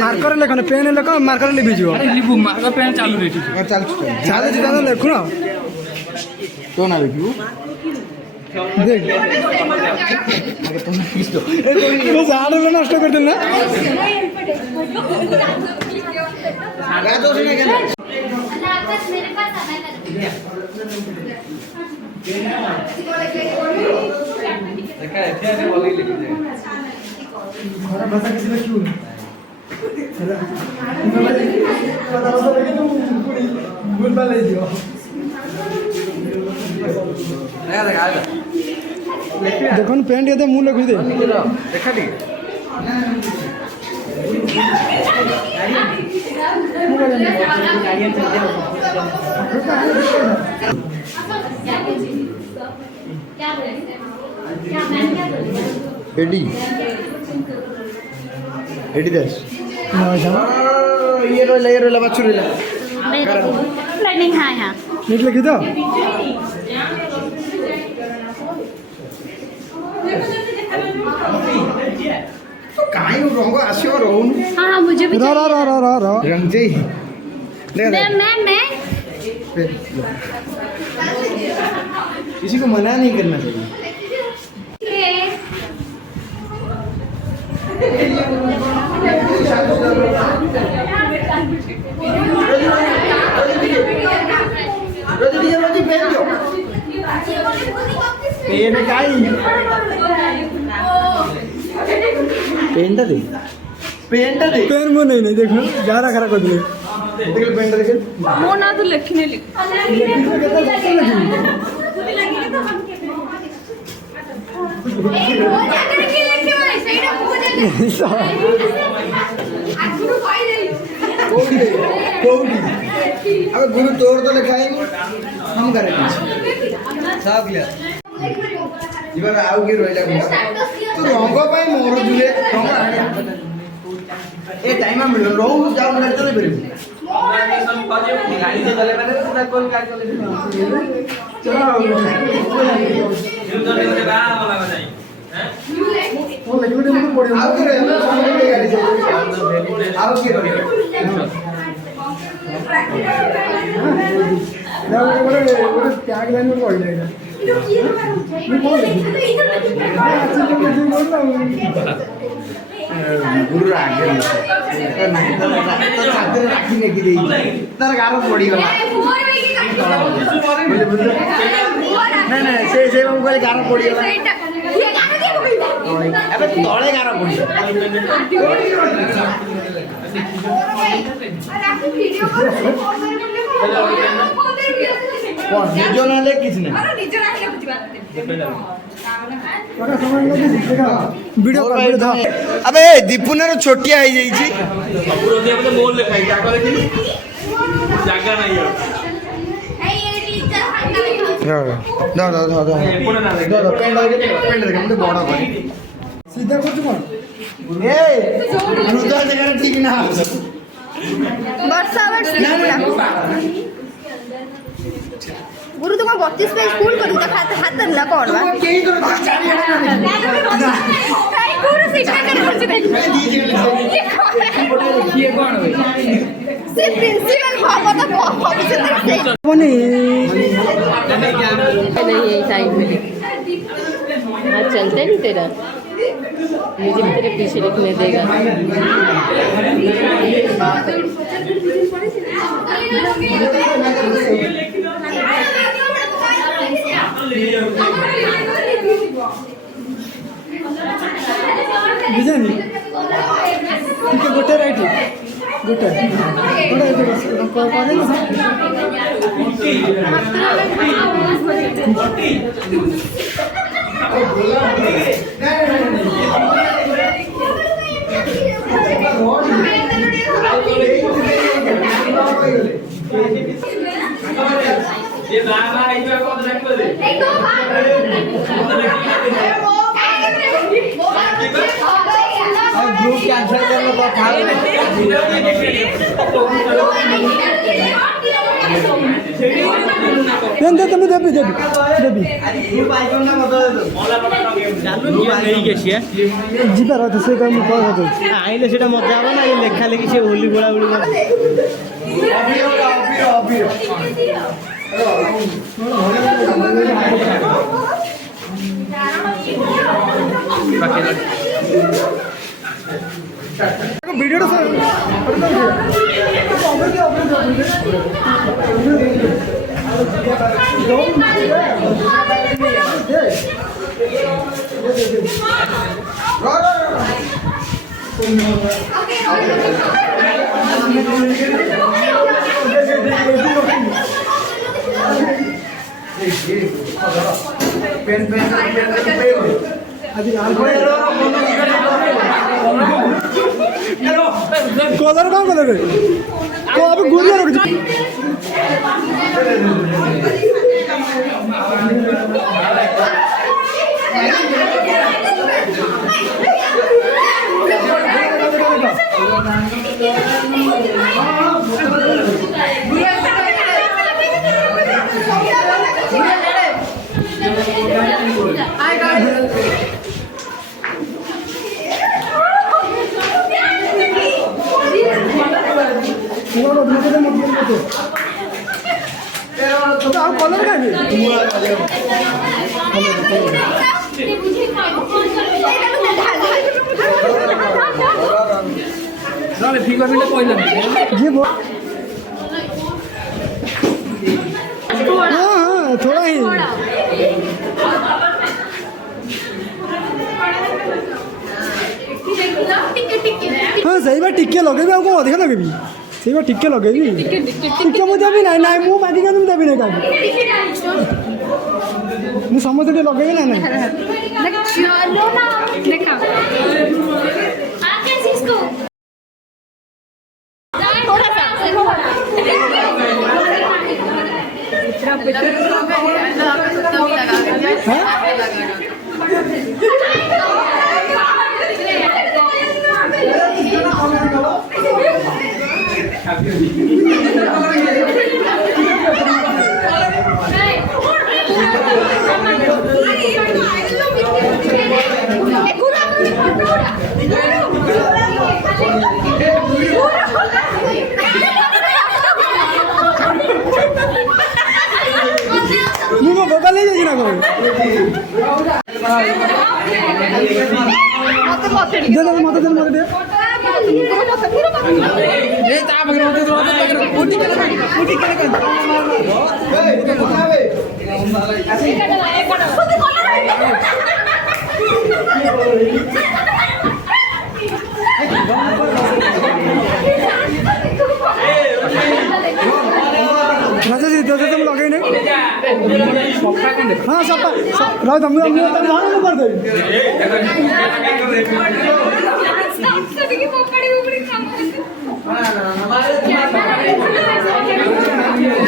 marker लेखन pen लेख marker लिभिज marker pen चालू चलू लेखु ना तो ना लिखु नष्ट कर देना देखो पेंट ये मुँह लगे दे देखा दी एडी एडी दस ये रोला बच्चू रोला लाइनिंग है यहाँ नीट लगी तो काई रंग आसियो रहून हाँ मुझे भी रंग जाई मैं किसी को मना नहीं करना चाहिए पेन दे पेन मो नहीं देखो ज्यादा खराब कर दिले देख पेन देख मो ना तो लिखने लिख अब गुरु तोड़ तो लिखाई हम करेंगे सब लिया इबार आउ के रोइला तो रंग पाई मोर जुले रंग ए टाइम में मिलो रंग जाऊ ना चले बेरे गाड़ी से चले मैंने पूरा कॉल कर चलो न्यूज़ बा वाला बताई हैं वो लगे तो पड़ियो आउ के गाड़ी से आउ के त्याग लाइन में पड़ जाएगा गुरु आगे रखी तार गार पड़गला नहीं से मोबाइल गार पड़गला तले गार अबे दीपुनार छोटिया सीधा ठीक ना गुरु तुम 32 पेज फुल कर दे हाथ ना कौन बा गुरु सीधा कर ये कौन से प्रिंसिपल बाबा तो भविष्य से बने नहीं टाइम में हां चलते नहीं तेरा मुझे भी तेरे पीछे लिखने देगा बुझानी ठीक है गोटे राइट गोटे ये बाबा इधर को रख दे তুমি দেবি দেবি দেবি ଯିବାର ଅଛି ସେ କାମ କଥା ଆଇଲେ ସେଇଟା ମଜା ହବ ନା ଏ ଲେଖା ଲେଖି ସେ ହୋଲି ଗୋଳା ଗୋଳି ଭିଡ଼ିଓଟା कलर कौन कलर को अभी गुड़िया रख कलर का हाँ थोड़ा ही हाँ सही बात टिके लगे कौन अधिक लगे से टिके लगे टिके मुझे देवी ना ना मुझे मागिक तुम देवी ना क्या मुझे समझ लगे ना ना मुझे बता ले जाएगी ना कोई दे दे मत दे मत दे ये ता बगैर मत दे उठी के राजा जी तो तुम लगे नहीं हाँ सब राज हम लाने कर दे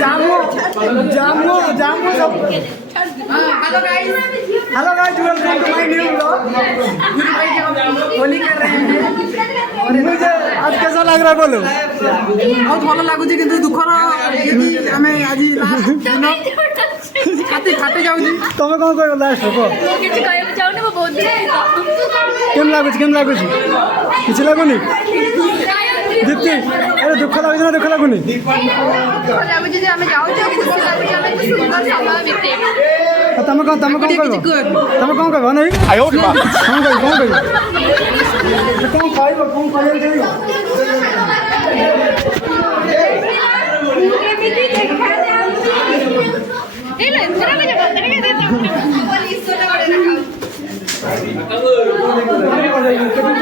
जामो जामो जामो सब hello guys welcome to my new blog Holi कर रहे हैं और मुझे आज कैसा लग रहा है बोलो बहुत भल लगुच कि दुखर आम आज खाते खाते जाऊँ तुम कौन कह लास्ट केम लगुच किसी लगुनि दीप्ति अरे दुख लगुच ना दुख लगुनि तुम कौन कह नहीं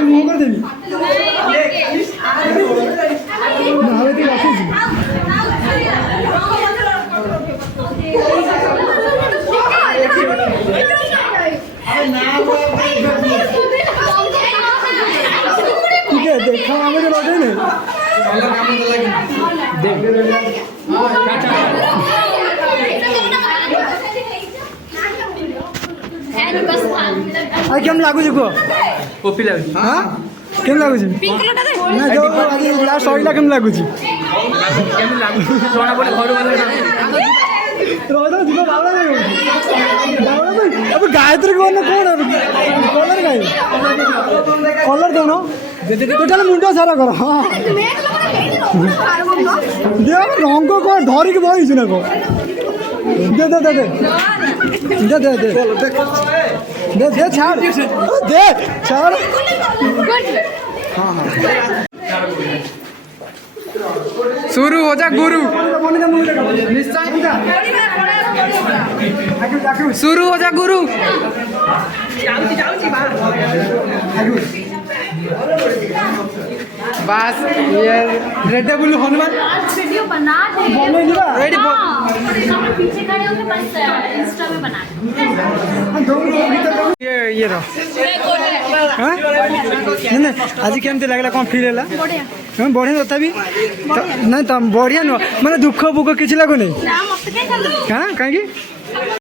मुँह कर देवी ठीक है देखा हमें जो लगे नहीं केम लागू कॉफी लागू हाँ କେମିତି ଲାଗୁଛି ନା ଯୋଉ ଆଜି ଲାଷ୍ଟ ସରିଲା କେମିତି ଲାଗୁଛି ଗାୟତ୍ରୀ କହୁନ କଣ କଲର ଗାଈ କଲର ଦଉନ ଟୋଟାଲ ମୁଣ୍ଡ ସାରା କର ହଁ ରଙ୍ଗ କଣ ଧରିକି ବହିଛୁ ନା କଣ ଦେ ଦେ ଦେ ଦେ ଦେ ଦେ दे दे छाड़ दे छाड़ हाँ हाँ शुरू हो जा गुरु शुरू हो जा गुरु बस ये रेड बुल हनुमान वीडियो बना दे रेडी हम पीछे खड़े होकर बस इंस्टा में बना ये रहो हाँ नहीं आज केमती लगला कौन फील है बढ़िया तथापि नहीं तो बढ़िया नुह मैंने दुख बुख किसी लगुनि हाँ कहीं